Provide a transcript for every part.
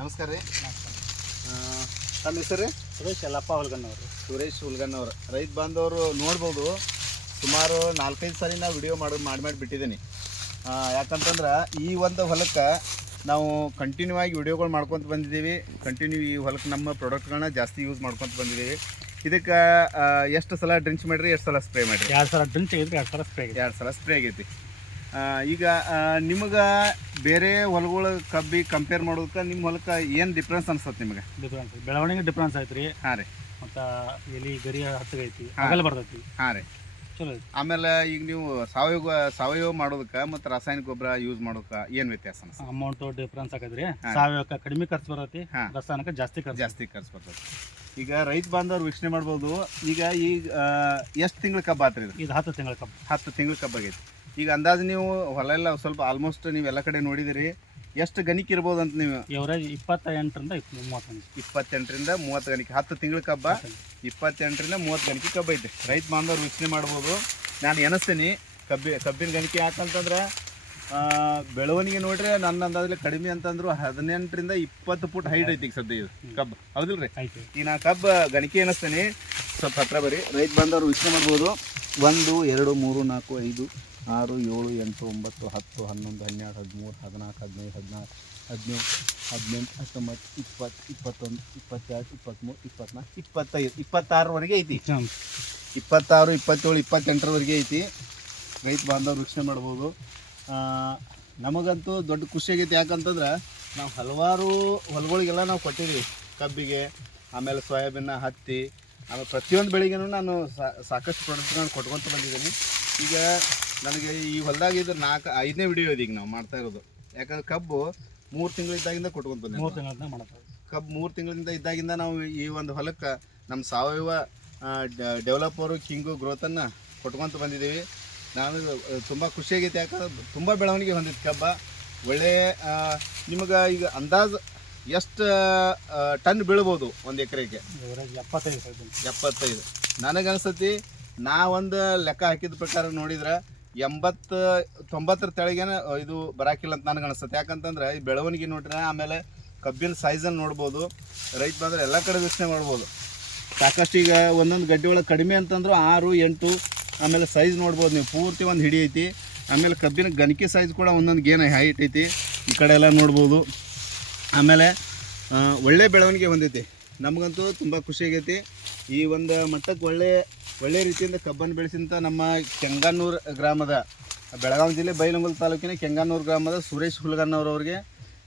ನಮಸ್ಕಾರ ರೀ. ತಮ್ಮ ಹೆಸರು? ಸುರೇಶ್ ಯಲ್ಲಪ್ಪ ಹುಲ್ಗನ್ನವರು. ಸುರೇಶ್ ಹುಲ್ಗನ್ನವರು. ರೈತ ಬಾಂಧವರು ನೋಡ್ಬೋದು, ಸುಮಾರು 4-5 ಸಾರಿ ನಾವು ವಿಡಿಯೋ ಮಾಡಿ ಬಿಟ್ಟಿದ್ದೀನಿ. ಯಾಕಂತಂದ್ರೆ ಈ ಒಂದು ಹೊಲಕ್ಕೆ ನಾವು ಕಂಟಿನ್ಯೂ ಆಗಿ ವಿಡಿಯೋಗಳು ಮಾಡ್ಕೊತ ಬಂದಿದ್ದೀವಿ. ಕಂಟಿನ್ಯೂ ಈ ಹೊಲಕ್ಕೆ ನಮ್ಮ ಪ್ರಾಡಕ್ಟ್ಗಳನ್ನ ಜಾಸ್ತಿ ಯೂಸ್ ಮಾಡ್ಕೊತ ಬಂದಿದ್ದೀವಿ. ಇದಕ್ಕೆ ಎಷ್ಟು ಸಲ ಡ್ರಿಂಚ್ ಮಾಡಿರಿ, ಎಷ್ಟು ಸಲ ಸ್ಪ್ರೇ ಮಾಡಿರಿ? 2 ಸಲ ಡ್ರಿಂಚ್ ಆಗಿದ್ರಿ, 2 ಸಲ ಸ್ಪ್ರೇ ಆಗಿದೆ. 2 ಸಲ ಸ್ಪ್ರೇ ಆಗೈತಿ. ಈಗ ನಿಮಗೆ ಬೇರೆ ಹೊಲಗಳು ಕಬ್ಬಿ ಕಂಪೇರ್ ಮಾಡೋದಕ್ಕೆ ನಿಮ್ಮ ಹೊಲಕ್ಕೆ ಏನು ಡಿಫ್ರೆನ್ಸ್ ಅನ್ಸುತ್ತೆ ನಿಮಗೆ? ಡಿಫ್ರೆನ್ಸ್ ಬೆಳವಣಿಗೆ ಡಿಫ್ರೆನ್ಸ್ ಆಯ್ತು ರೀ. ಹಾಂ ರೀ. ಮತ್ತು ಎಲಿ ಗರಿ ಹತ್ತಗೈತಿ, ಆಗಲ್ಲ ಬರ್ತೈತಿ. ಹಾಂ ರೀ. ಚಲೋ ಐತಿ. ಆಮೇಲೆ ಈಗ ನೀವು ಸಾವಯವ ಮಾಡೋದಕ್ಕೆ ಮತ್ತು ರಾಸಾಯನಿಕ ಗೊಬ್ಬರ ಯೂಸ್ ಮಾಡೋದಕ್ಕೆ ಏನು ವ್ಯತ್ಯಾಸ ಅನ್ಸುತ್ತೆ? ಅಮೌಂಟು ಡಿಫ್ರೆನ್ಸ್ ಆಗೈತ್ರಿ. ಸಾವಯವಕ್ಕೆ ಕಡಿಮೆ ಖರ್ಚು ಬರ್ತೈತಿ, ರಾಸಾಯನಿಕ ಜಾಸ್ತಿ ಖರ್ಚು ಬರ್ತೈತಿ. ಈಗ ರೈತ ಬಾಂಧವ್ರು ವೀಕ್ಷಣೆ ಮಾಡ್ಬೋದು. ಈಗ ಎಷ್ಟು ತಿಂಗಳ ಕಬ್ಬು ಆತ್ರಿ ಇದು? ಇದು 10 ತಿಂಗಳ ಕಬ್ಬು. 10 ತಿಂಗಳ ಕಬ್ಬು ಆಗೈತಿ. ಈಗ ಅಂದಾಜು ನೀವು ಹೊಲ ಎಲ್ಲ ಸ್ವಲ್ಪ ಆಲ್ಮೋಸ್ಟ್ ನೀವು ಎಲ್ಲ ಕಡೆ ನೋಡಿದಿರಿ, ಎಷ್ಟು ಗಣಿಕೆ ಇರ್ಬೋದು ಅಂತ ನೀವು? ಎವರೇಜ್ 28ರಿಂದ 30. 28ರಿಂದ 30 ಗಣಿಕೆ. 10 ತಿಂಗಳ ಕಬ್ಬ 28ರಿಂದ 30 ಗಣಿಕೆ ಕಬ್ಬು ಐತೆ. ರೈತ ಬಾಂಧವ್ರು ವೀಕ್ಷಣೆ ಮಾಡ್ಬೋದು. ನಾನು ಎನಿಸ್ತೀನಿ ಕಬ್ಬಿನ ಗಣಿಕೆ. ಯಾಕಂತಂದ್ರೆ ಬೆಳವಣಿಗೆ ನೋಡ್ರಿ ನನ್ನ ಅಂದಾಜಲ್ಲಿ ಕಡಿಮೆ ಅಂತಂದ್ರು 18ರಿಂದ 20 ಫುಟ್ ಹೈಟ್ ಐತಿ ಈಗ ಸದ್ಯ ಇದು ಕಬ್ಬು, ಹೌದಿಲ್ಲ ರೀ? ಈಗ ನಾ ಕಬ್ಬು ಗಣಿಕೆ ಎನಿಸ್ತೀನಿ. ಸ್ವಲ್ಪ ಹತ್ರ ಬರ್ರಿ, ರೈತ ಬಾಂಧವ್ರು ವೀಕ್ಷಣೆ ಮಾಡ್ಬೋದು. 1 2 3 4 5 6 7 8 9 10 11 12 13 14 15 16 17 18 19 20 21 22 23 24 25 26ವರೆಗೆ ಐತಿ. 26 27 28ರವರೆಗೆ ಐತಿ. ರೈತ ಬಾಂಧವ್ರು ವೀಕ್ಷಣೆ ಮಾಡ್ಬೋದು. ನಮಗಂತೂ ದೊಡ್ಡ ಖುಷಿ ಆಗೈತಿ. ಯಾಕಂತಂದ್ರೆ ನಾವು ಹಲವಾರು ಹೊಲಗಳಿಗೆಲ್ಲ ನಾವು ಕೊಟ್ಟಿದ್ದೀವಿ ಕಬ್ಬಿಗೆ, ಆಮೇಲೆ ಸೋಯಾಬೀನ, ಹತ್ತಿ, ಆಮೇಲೆ ಪ್ರತಿಯೊಂದು ಬೆಳೆಗೂ ನಾನು ಸಾಕಷ್ಟು ಪ್ರಾಡಕ್ಟ್ಗಳನ್ನ ಕೊಟ್ಕೊತ ಬಂದಿದ್ದೀನಿ. ಈಗ ನನಗೆ ಈ ಹೊಲದಾಗ ಇದು 5ನೇ ವಿಡಿಯೋ ಇದೆ ಈಗ ನಾವು ಮಾಡ್ತಾ ಇರೋದು. ಯಾಕಂದ್ರೆ ಕಬ್ಬು 3 ತಿಂಗಳಿದ್ದಾಗಿಂದ ಕೊಟ್ಕೊತ ಬಂದಿದ್ದೀವಿ. ಕಬ್ಬು 3 ತಿಂಗಳಿಂದ ಇದ್ದಾಗಿಂದ ನಾವು ಈ ಒಂದು ಹೊಲಕ್ಕೆ ನಮ್ಮ ಸಾವಯವ ಡೆವಲಪರು ಕಿಂಗು ಗ್ರೋತನ್ನು ಕೊಟ್ಕೊತ ಬಂದಿದ್ದೀವಿ. ನಾನು ತುಂಬ ಖುಷಿಯಾಗೈತೆ. ಯಾಕಂದ್ರೆ ತುಂಬ ಬೆಳವಣಿಗೆ ಹೊಂದಿತ್ತು ಕಬ್ಬ. ಒಳ್ಳೆಯ ನಿಮಗೆ ಈಗ ಅಂದಾಜು ಎಷ್ಟು ಟನ್ ಬೀಳ್ಬೋದು ಒಂದು ಎಕರೆಗೆ? 75. ನನಗನ್ಸತಿ ನಾ ಒಂದು ಲೆಕ್ಕ ಹಾಕಿದ ಪ್ರಕಾರ ನೋಡಿದ್ರೆ 80-90 ತೆಳಗೇನೆ ಇದು ಬರಾಕಿಲ್ಲ ಅಂತ ನನಗನ್ಸುತ್ತೆ. ಯಾಕಂತಂದ್ರೆ ಈ ಬೆಳವಣಿಗೆ ನೋಡ್ರಿ, ಆಮೇಲೆ ಕಬ್ಬಿನ ಸೈಜನ್ನು ನೋಡ್ಬೋದು. ರೈತ ಬಂದರೆ ಎಲ್ಲ ಕಡೆ ವೀಕ್ಷಣೆ ಮಾಡ್ಬೋದು. ಸಾಕಷ್ಟು ಈಗ ಒಂದೊಂದು ಗಡ್ಡೆ ಒಳಗೆ ಕಡಿಮೆ ಅಂತಂದ್ರೆ 6, 8. ಆಮೇಲೆ ಸೈಜ್ ನೋಡ್ಬೋದು ನೀವು, ಪೂರ್ತಿ ಒಂದು ಹಿಡಿ ಐತಿ. ಆಮೇಲೆ ಕಬ್ಬಿನ ಗಣಿಕೆ ಸೈಜ್ ಕೂಡ ಒಂದೊಂದು ಗೇನ್ ಹೈಟ್ ಐತಿ. ಈ ಕಡೆ ಎಲ್ಲ ನೋಡ್ಬೋದು. ಆಮೇಲೆ ಒಳ್ಳೆ ಬೆಳವಣಿಗೆ ಹೊಂದೈತಿ. ನಮಗಂತೂ ತುಂಬ ಖುಷಿ ಆಗೈತಿ. ಈ ಒಂದು ಮಟ್ಟಕ್ಕೆ ಒಳ್ಳೆ ರೀತಿಯಿಂದ ಕಬ್ಬನ್ನು ಬೆಳೆಸಿದಂಥ ನಮ್ಮ ಕೆಂಗನ್ನೂರು ಗ್ರಾಮದ, ಬೆಳಗಾವಿ ಜಿಲ್ಲೆ ಬೈಲಹೊಂಗಲ ತಾಲೂಕಿನ ಕೆಂಗನ್ನೂರು ಗ್ರಾಮದ ಸುರೇಶ್ ಹುಲ್ಗನ್ನವರವ್ರಿಗೆ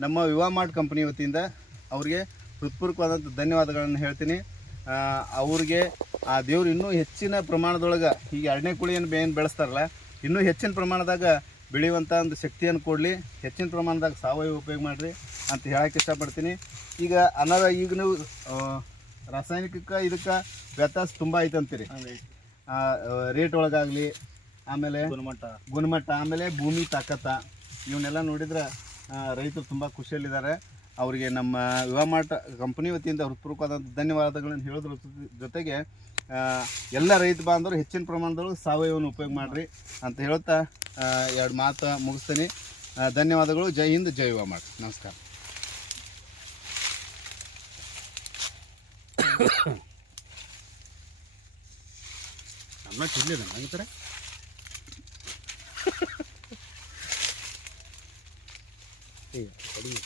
ನಮ್ಮ ವಿವಾ ಮಾರ್ಟ್ ಕಂಪ್ನಿ ವತಿಯಿಂದ ಅವ್ರಿಗೆ ಹೃತ್ಪೂರ್ವಕವಾದಂಥ ಧನ್ಯವಾದಗಳನ್ನು ಹೇಳ್ತೀನಿ. ಅವ್ರಿಗೆ ಆ ದೇವ್ರು ಇನ್ನೂ ಹೆಚ್ಚಿನ ಪ್ರಮಾಣದೊಳಗೆ, ಈಗ 2ನೇ ಕುಳಿ ಏನು ಬೆಳೆಸ್ತಾರಲ್ಲ, ಇನ್ನೂ ಹೆಚ್ಚಿನ ಪ್ರಮಾಣದಾಗ ಬೆಳೆಯುವಂಥ ಒಂದು ಶಕ್ತಿಯನ್ನು ಕೊಡಲಿ. ಹೆಚ್ಚಿನ ಪ್ರಮಾಣದಾಗ ಸಾವಯವ ಉಪಯೋಗ ಮಾಡಿರಿ ಅಂತ ಹೇಳೋಕ್ಕೆ ಇಷ್ಟಪಡ್ತೀನಿ. ಈಗ ಈಗ ನೀವು ರಾಸಾಯನಿಕಕ್ಕೆ ಇದಕ್ಕೆ ವ್ಯತ್ಯಾಸ ತುಂಬ ಐತೆ ಅಂತೀರಿ. ರೇಟ್ ಒಳಗಾಗಲಿ, ಆಮೇಲೆ ಗುಣಮಟ್ಟ, ಆಮೇಲೆ ಭೂಮಿ ತಾಕತ್ತ, ಇವನ್ನೆಲ್ಲ ನೋಡಿದ್ರೆ ರೈತರು ತುಂಬ ಖುಷಿಯಲ್ಲಿದ್ದಾರೆ. ಅವರಿಗೆ ನಮ್ಮ ವಿವಾ ಮಾರ್ಟ್ ಕಂಪನಿ ವತಿಯಿಂದ ಹೃತ್ಪೂರ್ವಕವಾದಂಥ ಧನ್ಯವಾದಗಳನ್ನು ಹೇಳೋದ್ರ ಜೊತೆಗೆ ಎಲ್ಲ ರೈತ ಬಾಂಧವರು ಹೆಚ್ಚಿನ ಪ್ರಮಾಣದೊಳಗೆ ಸಾವಯವವನ್ನು ಉಪಯೋಗ ಮಾಡಿರಿ ಅಂತ ಹೇಳ್ತಾ 2 ಮಾತು ಮುಗಿಸ್ತೀನಿ. ಧನ್ಯವಾದಗಳು. ಜೈ ಹಿಂದ್, ಜೈ ವಿವಾ ಮಾರ್ಟ್. ನಮಸ್ಕಾರ. ನಮ್ಮ ತಿನ್ನಲಿಲ್ಲ ಈ ಥರ ಕಡಿಮೆ